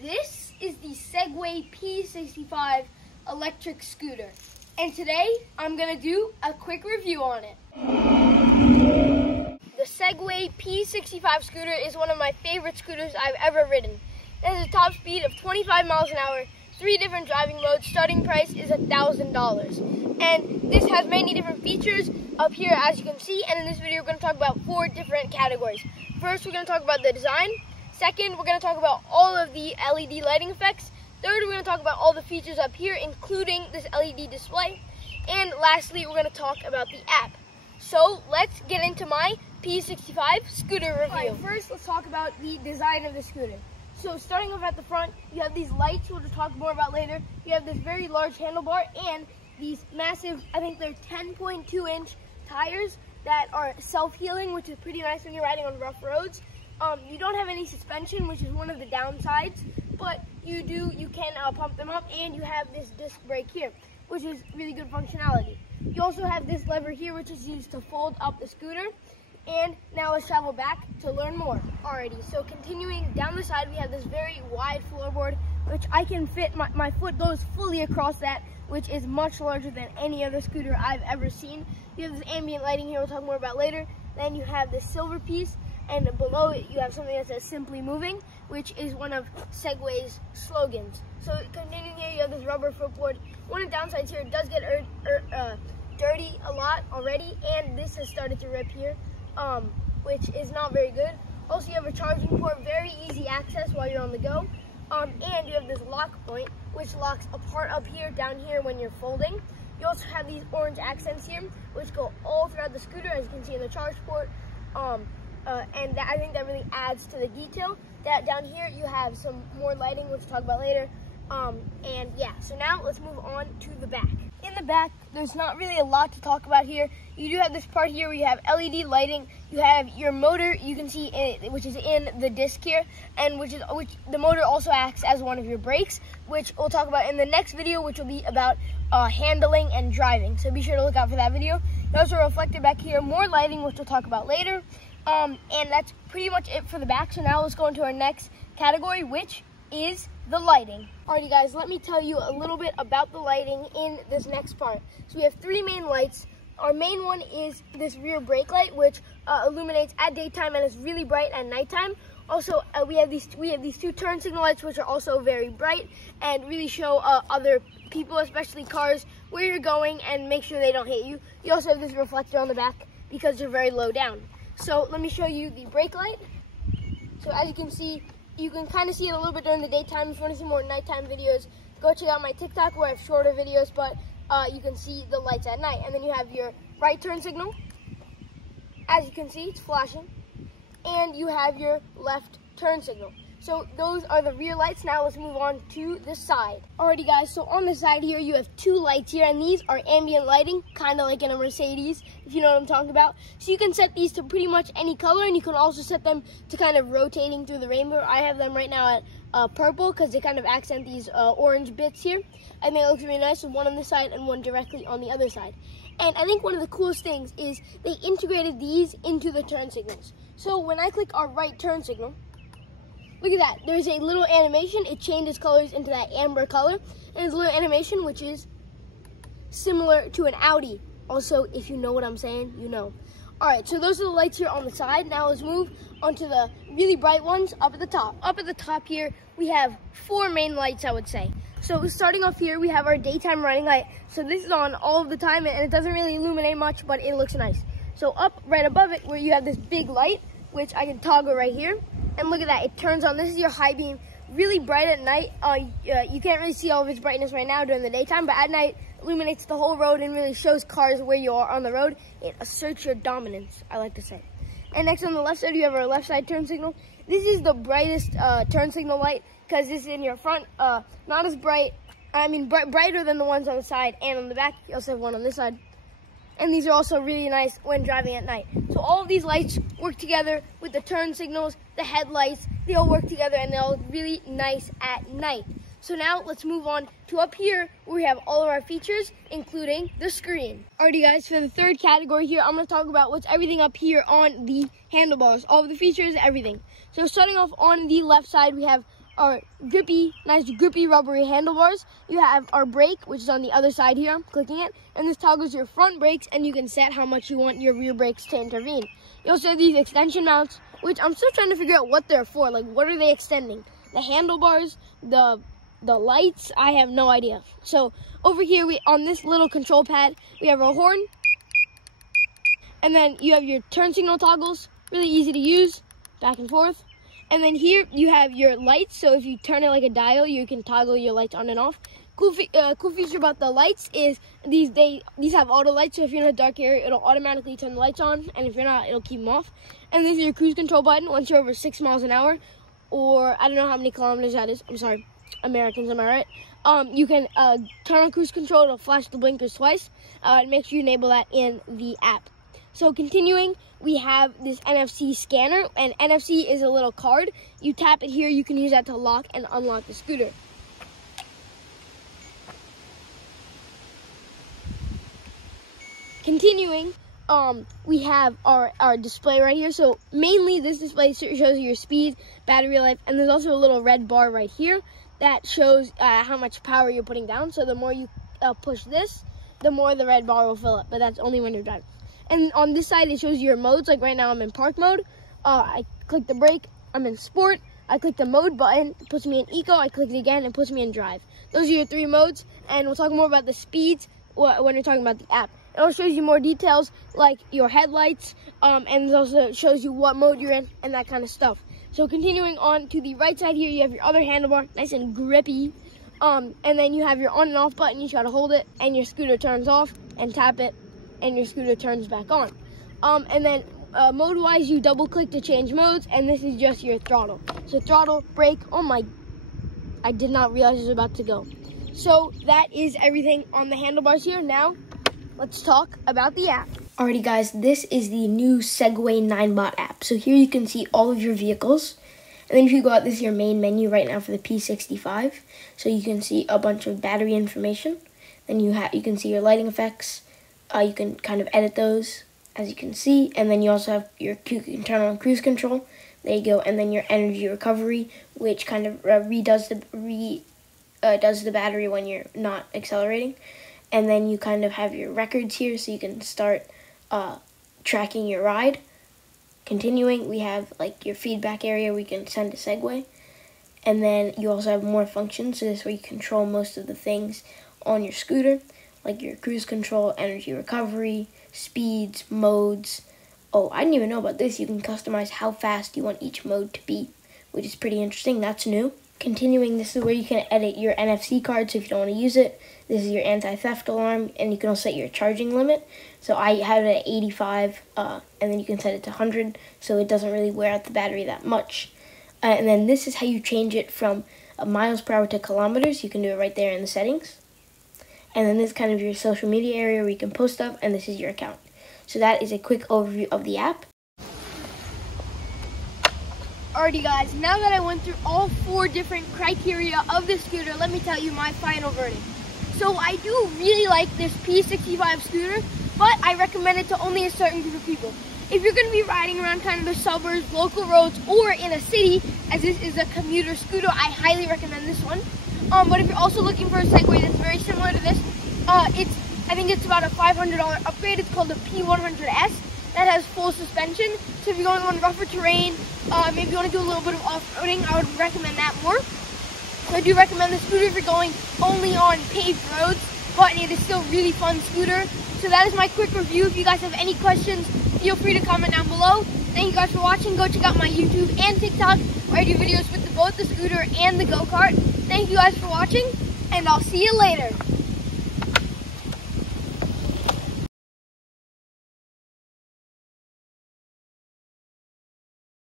This is the Segway P65 electric scooter, and today I'm going to do a quick review on it. The Segway P65 scooter is one of my favorite scooters I've ever ridden. It has a top speed of 25 miles an hour, 3 different driving modes, starting price is $1,000. And this has many different features up here, as you can see, and in this video we're going to talk about 4 different categories. First, we're going to talk about the design. Second, we're going to talk about all of the LED lighting effects. Third, we're going to talk about all the features up here, including this LED display. And lastly, we're going to talk about the app. So let's get into my P65 scooter review. All right, first, let's talk about the design of the scooter. So starting off at the front, you have these lights, which we'll talk more about later. You have this very large handlebar and these massive, I think they're 10.2-inch tires that are self-healing, which is pretty nice when you're riding on rough roads. You don't have any suspension, which is one of the downsides, but you can pump them up, and you have this disc brake here, which is really good functionality. You also have this lever here, which is used to fold up the scooter. And now let's travel back to learn more. Alrighty, so continuing down the side, we have this very wide floorboard, which I can fit, my foot goes fully across that, which is much larger than any other scooter I've ever seen. You have this ambient lighting here, we'll talk more about later. Then you have this silver piece, and below it you have something that says "Simply Moving," which is one of Segway's slogans. So continuing here, you have this rubber footboard. One of the downsides here, it does get dirty a lot already, and this has started to rip here, which is not very good. Also, you have a charging port, very easy access while you're on the go. And you have this lock point, which locks a part up here, down here when you're folding. You also have these orange accents here, which go all throughout the scooter, as you can see in the charge port. And I think that really adds to the detail. That down here, you have some more lighting, which we'll talk about later. And yeah, so now let's move on to the back. In the back, there's not really a lot to talk about here. You do have this part here where you have LED lighting. You have your motor, you can see which is in the disc here, and which the motor also acts as one of your brakes, which we'll talk about in the next video, which will be about handling and driving. So be sure to look out for that video. You also reflected back here, more lighting, which we'll talk about later. And that's pretty much it for the back. So now let's go into our next category, which is the lighting. Alrighty guys, let me tell you a little bit about the lighting in this next part. So we have 3 main lights. Our main one is this rear brake light, which illuminates at daytime and is really bright at nighttime. Also, we have these 2 turn signal lights, which are also very bright and really show other people, especially cars, where you're going and make sure they don't hit you. You also have this reflector on the back because they're very low down. So let me show you the brake light. So as you can see, you can kind of see it a little bit during the daytime. If you want to see more nighttime videos, go check out my TikTok where I have shorter videos, but you can see the lights at night. And then you have your right turn signal. As you can see, it's flashing. And you have your left turn signal. So those are the rear lights. Now let's move on to the side. Alrighty guys, so on the side here, you have 2 lights here, and these are ambient lighting, kind of like in a Mercedes, if you know what I'm talking about. So you can set these to pretty much any color, and you can also set them to kind of rotating through the rainbow. I have them right now at purple, because they kind of accent these orange bits here. I think it looks really nice with one on this side and one directly on the other side. And I think one of the coolest things is they integrated these into the turn signals. So when I click our right turn signal, look at that. There's a little animation. It changes colors into that amber color. And there's a little animation which is similar to an Audi. Also, if you know what I'm saying, you know. Alright, so those are the lights here on the side. Now let's move onto the really bright ones up at the top. Up at the top here, we have 4 main lights, I would say. So starting off here, we have our daytime running light. So this is on all of the time, and it doesn't really illuminate much, but it looks nice. So up right above it, where you have this big light, which I can toggle right here. And look at that, it turns on. This is your high beam, really bright at night. You can't really see all of its brightness right now during the daytime, but at night, illuminates the whole road and really shows cars where you are on the road. It asserts your dominance, I like to say. And next on the left side, you have our left side turn signal. This is the brightest turn signal light, because this is in your front. Not as bright, brighter than the ones on the side and on the back. You also have one on this side. And these are also really nice when driving at night. So all of these lights work together with the turn signals, the headlights. They all work together, and they're all really nice at night. So now let's move on to up here, where we have all of our features, including the screen. Alrighty guys, for the 3rd category here, I'm going to talk about what's everything up here on the handlebars. All of the features, everything. So starting off on the left side, we have our nice grippy rubbery handlebars. You have our brake, which is on the other side here. I'm clicking it, and this toggles your front brakes, and you can set how much you want your rear brakes to intervene. You also have these extension mounts, which I'm still trying to figure out what they're for. Like, what are they extending? The handlebars, the lights, I have no idea. So over here, on this little control pad, we have our horn, and then you have your turn signal toggles, really easy to use, back and forth. And then here you have your lights, so if you turn it like a dial, you can toggle your lights on and off. Cool feature about the lights is these have auto lights, so if you're in a dark area, it'll automatically turn the lights on, and if you're not, it'll keep them off. And this is your cruise control button once you're over 6 miles an hour, or I don't know how many kilometers that is. I'm sorry, Americans, am I right? You can turn on cruise control, it'll flash the blinkers twice, and make sure you enable that in the app. So continuing, we have this NFC scanner, and NFC is a little card. You tap it here, you can use that to lock and unlock the scooter. Continuing, we have our display right here. So mainly this display shows you your speed, battery life, and there's also a little red bar right here that shows how much power you're putting down. So the more you push this, the more the red bar will fill up, but that's only when you're driving. And on this side, it shows you your modes. Like right now, I'm in park mode. I click the brake, I'm in sport. I click the mode button, it puts me in eco. I click it again, it puts me in drive. Those are your 3 modes, and we'll talk more about the speeds when we're talking about the app. It also shows you more details, like your headlights, and it also shows you what mode you're in, and that kind of stuff. So continuing on to the right side here, you have your other handlebar, nice and grippy. And then you have your on and off button. You just gotta hold it, and your scooter turns off, and tap it, and your scooter turns back on. And then mode-wise, you double-click to change modes, and this is just your throttle. So throttle, brake, oh my, I did not realize it was about to go. So that is everything on the handlebars here. Now, let's talk about the app. Alrighty guys, this is the new Segway-Ninebot app. So here you can see all of your vehicles. And then if you go out, this is your main menu right now for the P65. So you can see a bunch of battery information. Then you can see your lighting effects. You can kind of edit those, as you can see. And then you also have you can turn on cruise control. There you go. And then your energy recovery, which kind of does the battery when you're not accelerating. And then you kind of have your records here, so you can start tracking your ride. Continuing, we have like your feedback area where you can send a Segway. And then you also have more functions, so this is where you control most of the things on your scooter, like your cruise control, energy recovery, speeds, modes. Oh, I didn't even know about this. You can customize how fast you want each mode to be, which is pretty interesting. That's new. Continuing, this is where you can edit your NFC card, so if you don't want to use it, this is your anti-theft alarm, and you can also set your charging limit. So I have it at 85, and then you can set it to 100, so it doesn't really wear out the battery that much. And then this is how you change it from miles per hour to kilometers. You can do it right there in the settings. And then this is kind of your social media area where you can post stuff, and this is your account. So that is a quick overview of the app. Alrighty guys, now that I went through all 4 different criteria of this scooter, let me tell you my final verdict. So I do really like this P65 scooter, but I recommend it to only a certain group of people. If you're going to be riding around kind of the suburbs, local roads, or in a city, as this is a commuter scooter, I highly recommend this one. But if you're also looking for a Segway that's very similar to this, I think it's about a $500 upgrade. It's called the P100S. That has full suspension. So if you're going on rougher terrain, maybe you want to do a little bit of off-roading, I would recommend that more. So I do recommend this scooter if you're going only on paved roads, but it is still a really fun scooter. So that is my quick review. If you guys have any questions, feel free to comment down below. Thank you guys for watching. Go check out my YouTube and TikTok where I do videos with both the scooter and the go-kart. Thank you guys for watching, and I'll see you later.